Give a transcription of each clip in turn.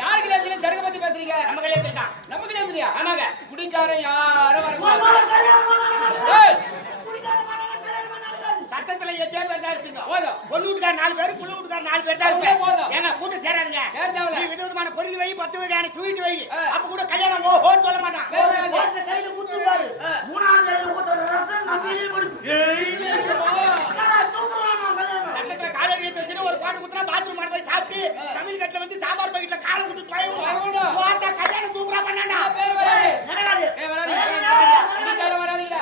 யாரு கல்யாணத்துல சரக்கு பத்தி பேசுறீங்க நம்ம கல்யாணத்துக்கு தான். நம்ம கல்யாணத்துலயா ஆமாங்க. குடிக்காரன் யாரும் வரக்கூடாது ஏய், சட்டத்துல எட்டே பேர் தான் இருப்பீங்க. போதும். வீட்டுக்கார நாலு பேரு, வீட்டுக்கார நாலு பேர் தான் இருப்பீங்க. போதும். ஏங்க, கூட்டம் சேராதுங்க. நீ விதவிதமான பொரியல் வை, பத்து வகையான sweet வை. அப்ப கூட கல்யாணம் ஓஹோன்னு சொல்ல மாட்டான். கையில குத்து பாரு. மூணாவது கையில ஊத்துற ரசம் நம்பியிலே போடு. என்னடா, சூப்பரா நான் கல்யாணம். சட்டத்துல காலை எடுத்து வச்சுட்டு ஒரு பாட்டு குத்துனா bathroom ஆட போய் சாப்பிட்டு, சமையல் கட்டுல வந்து சாம்பார் பாக்கெட்ல காலை விட்டு தொலைவும். வரணும். பார்த்தா கல்யாணம் சூப்பரா பண்ணான்டா. பேர் வராது. நடக்காது. வராதீங்க. வராதீங்க.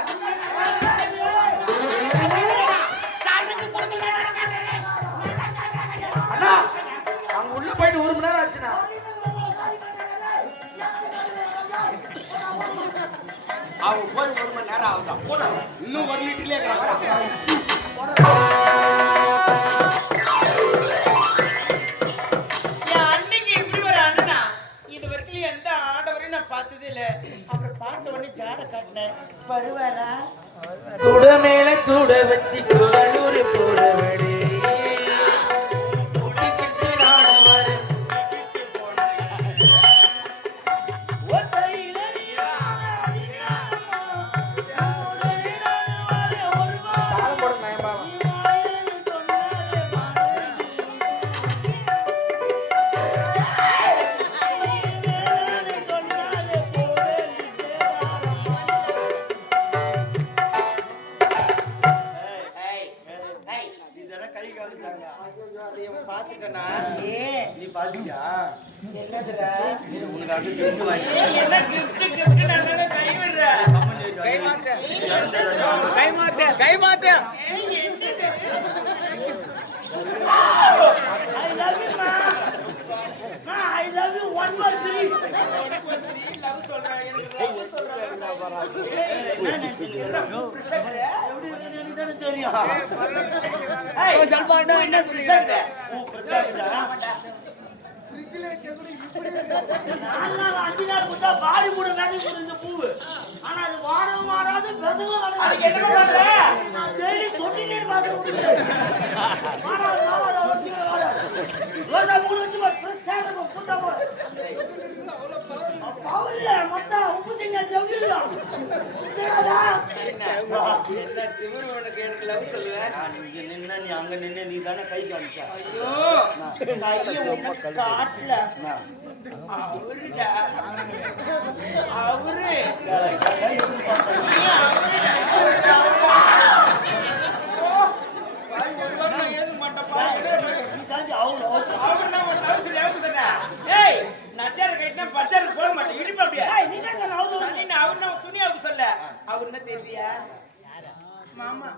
சாருக்கு கொடுக்கல, நடக்காது. அண்ணா அவங்க உள்ள போயிட்டு ஒரு மணி நேரம் ஆச்சுண்ணா அவங்க போய் ஒரு மணி நேரம் ஆகுதான் இன்னும் ஒரு லிட்டர்லயே உடனே ஜாட கூட மேல கூட வச்சு குழலூர் போறவடி கொடுத்தா வாடி கூட நகை போடும் இந்த பூவு. ஆனா அது வாடவும் வாடாது, வெதவும் வெதவாது. அதுக்கு என்ன பண்ற? வச்சு மொத்தம் உப்பு? என்ன? திமிரு உனக்கு? எனக்கு லவ் இங்க நின்னா நீ அங்க நின்னு நீ தானே கை காமிச்சா. ஐயோ. கையை காட்டல. அவருடா. அவரு நீ அவருடா. ஓ, பாய், ஒரு வாரம் நான் ஏது மாட்டேன், பாரு. நீ தாண்டி அவரு, அவரு. அவரு நான் ஒரு தவறு சொல்லி அவருக்கு சொன்னேன். ஏய், நச்சாரு கட்டினா பச்சாருக்கு போக மாட்டேன் இடிப்பா அப்படியே ஏய், நீ தானே நான் அவரு. சனின்னு அவர் நான் துணி அவருக்கு சொல்ல அவர் என்ன தெரியலையா மாமா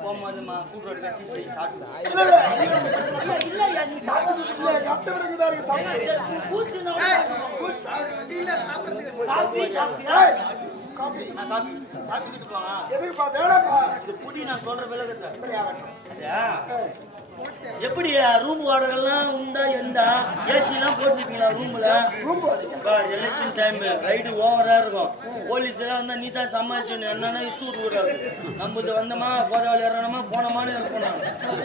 போகும்போதுமா கூட்டு கட்டி சாப்பிட்டு எதுக்குப்பா வேணாப்பா புடி நான் சொல்ற விலகத்தை சரி ஆகட்டும் எப்படி ரூம் வாடகைலாம் உண்டா எந்தா? ஏசி எல்லாம் போட்டுருப்பீங்களா ரூம்ல ரூம் எலெக்ஷன் டைம் ரைடு ஓவரா இருக்கும். போலீஸ் எல்லாம் வந்தா நீ தான் சமாளிச்சணும் என்னன்னா இஷ்யூ விடாது நம்ம இது வந்தோமா கோதாவளி இறங்கணுமா போனோமான்னு இருக்கணும்.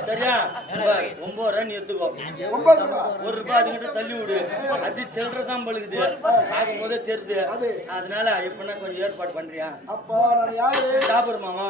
சரியா? ஒன்பது நீ எடுத்துக்கோ. ஒரு ரூபாய் அதுக்கிட்ட தள்ளி விடு. அது செல்ற தான் பழுகுது. பார்க்கும் போதே தெரியுது அதனால இப்பனா கொஞ்சம் ஏற்பாடு பண்றியா? சாப்பிடுமாமா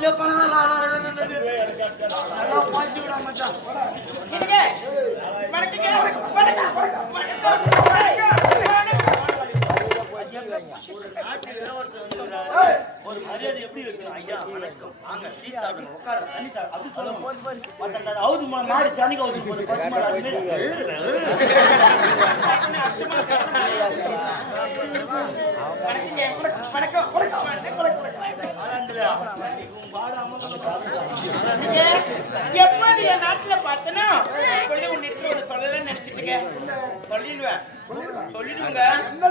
மொத்தம் பணம் நல்லா பாய்ச்சி ஒரு நாட்டு இளவரசர் ஒரு மரியாதை எப்படி வைக்கணும் ஐயா வணக்கம் வாங்க டீ சாப்பிடுங்க தண்ணி சாப்பிடு அப்படி அவுது சனிக்கு அவுது பசு மாடு அது மாதிரி. வணக்கம். வணக்கம். வணக்கம். ஆனந்தியா, உன் பாடு அமர்ந்து நீங்க எப்போது என் நாட்டுல பார்த்தனோ அப்பொழுது உன்னிடத்துல ஒண்ணு சொல்லலன்னு நினைச்சிட்டீங்க சொல்லிடுவேன்.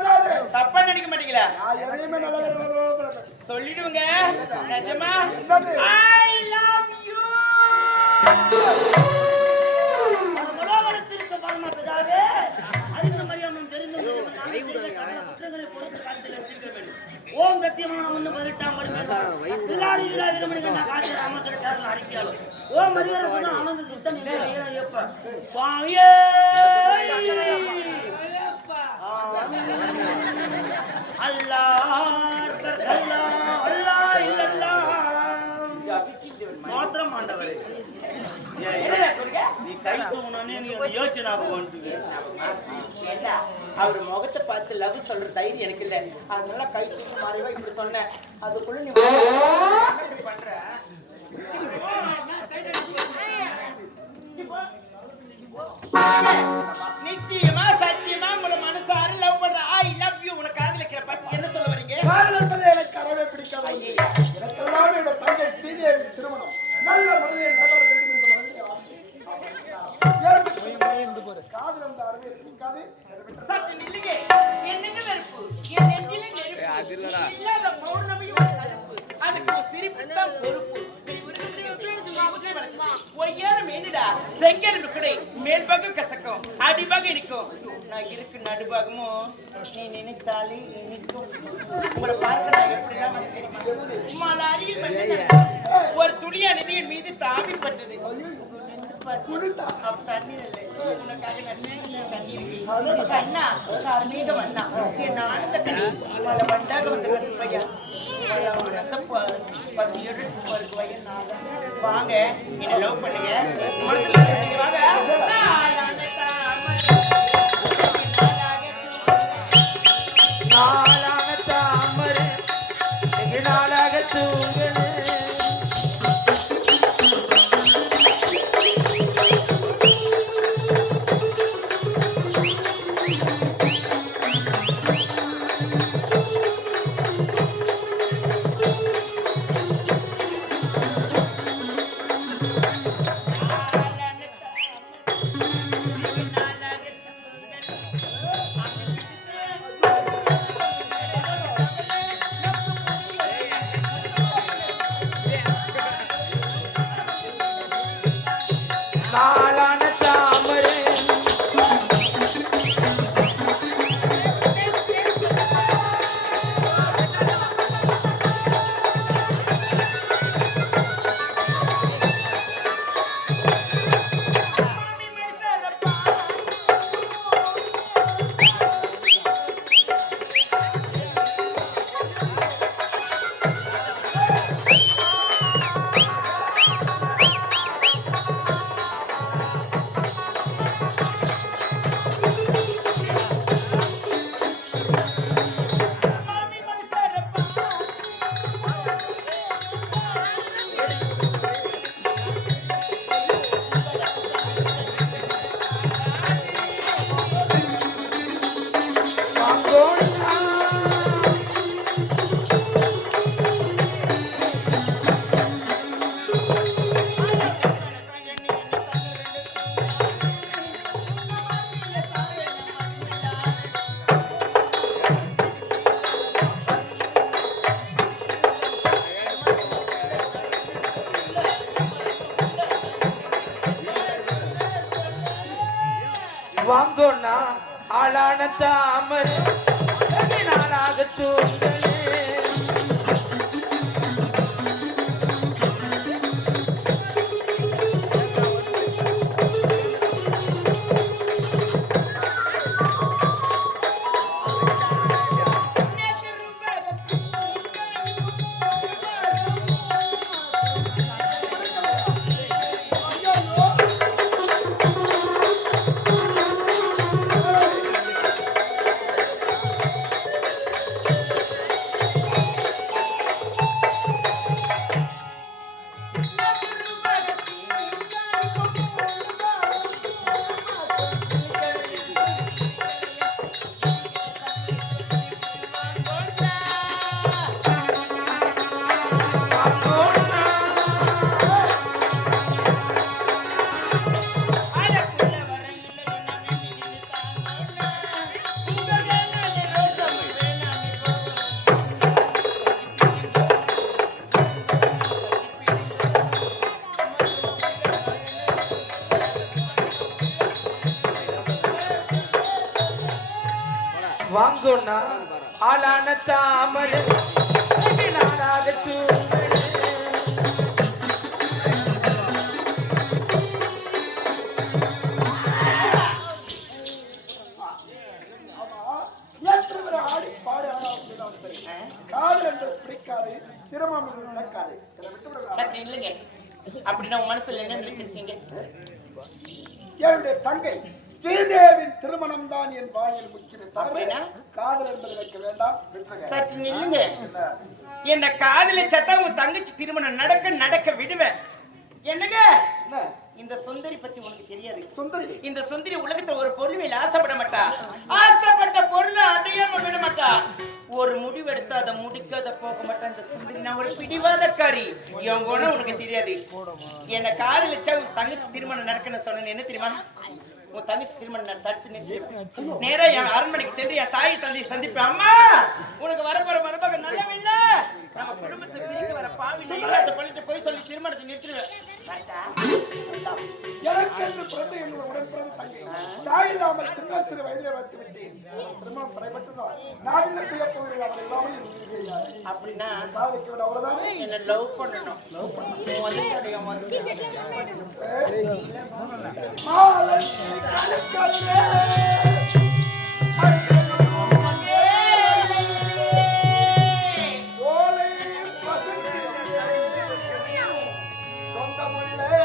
அது? தப்பா நினைக்க மாட்டீங்களா? எதையுமே சொல்லிடுவேங்க நிஜமா? ஐ லவ் யூ ஓம் சத்தியமான ஒன்று பதினெட்டாம் படி விழாடி விழா விதமணிகள் நான் காட்டிய ராமச்சரக்காரன் அடிக்கையாளர் ஓம் மரியாதை சொன்ன ஆனந்த சித்தன் ஐயப்ப சுவாமியே! அல்லாஹ் அல்லாஹ் அல்லாஹ் இல்லல்லாஹ் மாத்திரம் ஆண்டவரே. என்ன சொல்லுங்க? நீ கை தூங்கினே நீ அந்த யோசனை வந்துட்டு ஏண்டா, அவர் முகத்தை பார்த்து லவ் சொல்ற தைரியம் எனக்கு இல்ல. அதனால கை தூக்கி மாறிவா இப்படி சொன்னேன். அதுக்குள்ள நீ இப்படி பண்ற? நிச்சயமா சத்தியமா உங்களை மனசார லவ் பண்ற. ஐ லவ் யூ உனக்கு காதல வைக்கிற பாட்டு என்ன சொல்ல வரீங்க? காதல் என்பது எனக்கு அறவே பிடிக்காது. ஐயா. எனக்கெல்லாம் என்னோட தங்கை ஸ்ரீதேவி திருமணம். நல்ல முறையில் நடைபெற வேண்டும் என்று மனதிலே காதல் பிடிக்காது சற்று நில்லுங்க என்னங்க என் நெஞ்சில நெருப்பு. இல்லாத பௌர்ணமி ஒரு கருப்பு அதுக்கு ஒரு சிரிப்பு தான் பொறுப்பு. ஒய்யாரம் என்னடா? செங்கரும்பு குடை மேல் பாகம் கசக்கும். அடிபாகம் இனிக்கும் நான் இருக்கு நடுபாகமும் நீ நினைத்தாலே இனிக்கும். உங்களை பார்க்க நான் எப்படிலாம் வந்து தெரியுமா? மலாரியில் வந்து நடந்தது. ஒரு துளியானது என் மீது தாவி பட்டது. குளித்தா அவ தண்ணீர் இல்லை. உனக்காக தண்ணீர். கண்ணா, கார்மேக வண்ணா, என் ஆனந்த பல வண்டாக வந்த நாதா. வாங்க என்ன லவ் பண்ணுங்க வாங்க வாங்கோண்ணா. ஆளான தாமரை. நாளாக சூழ்நிலை அப்படின்னா உன் மனசுல என்ன நினைச்சிருக்கீங்க? என்னுடைய தங்கை. ஸ்ரீதேவின் திருமணம் தான் என் வாழ்வில் முக்கிய அப்படின்னா? காதல் என்பது எனக்கு வேண்டாம் சற்று நில்லுங்க. என்ன? என்ன காதலிச்சா உன் தங்கச்சி திருமணம் நடக்க நடக்க விடுவேன். என்னங்க? என்ன? இந்த சுந்தரி பத்தி உனக்கு தெரியாது. சுந்தரி? இந்த சுந்தரி உலகத்துல ஒரு பொருள் மேல ஆசைப்பட மாட்டா. ஆசைப்பட்ட பொருளை அடையாம விட மாட்டா. ஒரு முடிவு எடுத்து அதை முடிக்காத போக மாட்டா. இந்த சுந்தரி நான் ஒரு பிடிவாதக்காரி. குணம் உனக்கு தெரியாது. என்ன காதலிச்சா உன் தங்கச்சி திருமணம் நடக்கணும் சொன்னேன் என்ன தெரியுமா? உன் தங்கச்சி திருமணம் நான் தடுத்து நிறுத்தி நேரா என் அரண்மனைக்கு சென்று என் தாய் தந்தையை சந்திப்பேன். அம்மா உனக்கு வரப்போற மருமகன் நல்லவில்ல. நம்ம குடும்பத்தை பிரிக்க வர பாவி அதை பண்ணிட்டு போய் சொல்லி திருமணத்தை நிறுத்திடுவேன். கரெக்டா? எனக்கு என்று பிறந்த என்னுடைய உடன் பிறந்த தங்கை. தாய் இல்லாமல் சின்ன சிறு வயதிலே வைத்து விட்டேன். திருமணம் தடைபட்டுதான். நான் என்ன செய்ய போகிறேன். அவர் இல்லாமல்? அப்படின்னா காதலிக்க விட அவ்வளவுதானே. என்ன லவ் பண்ணணும். முதல்ல மாலை கலக்கலே mulher.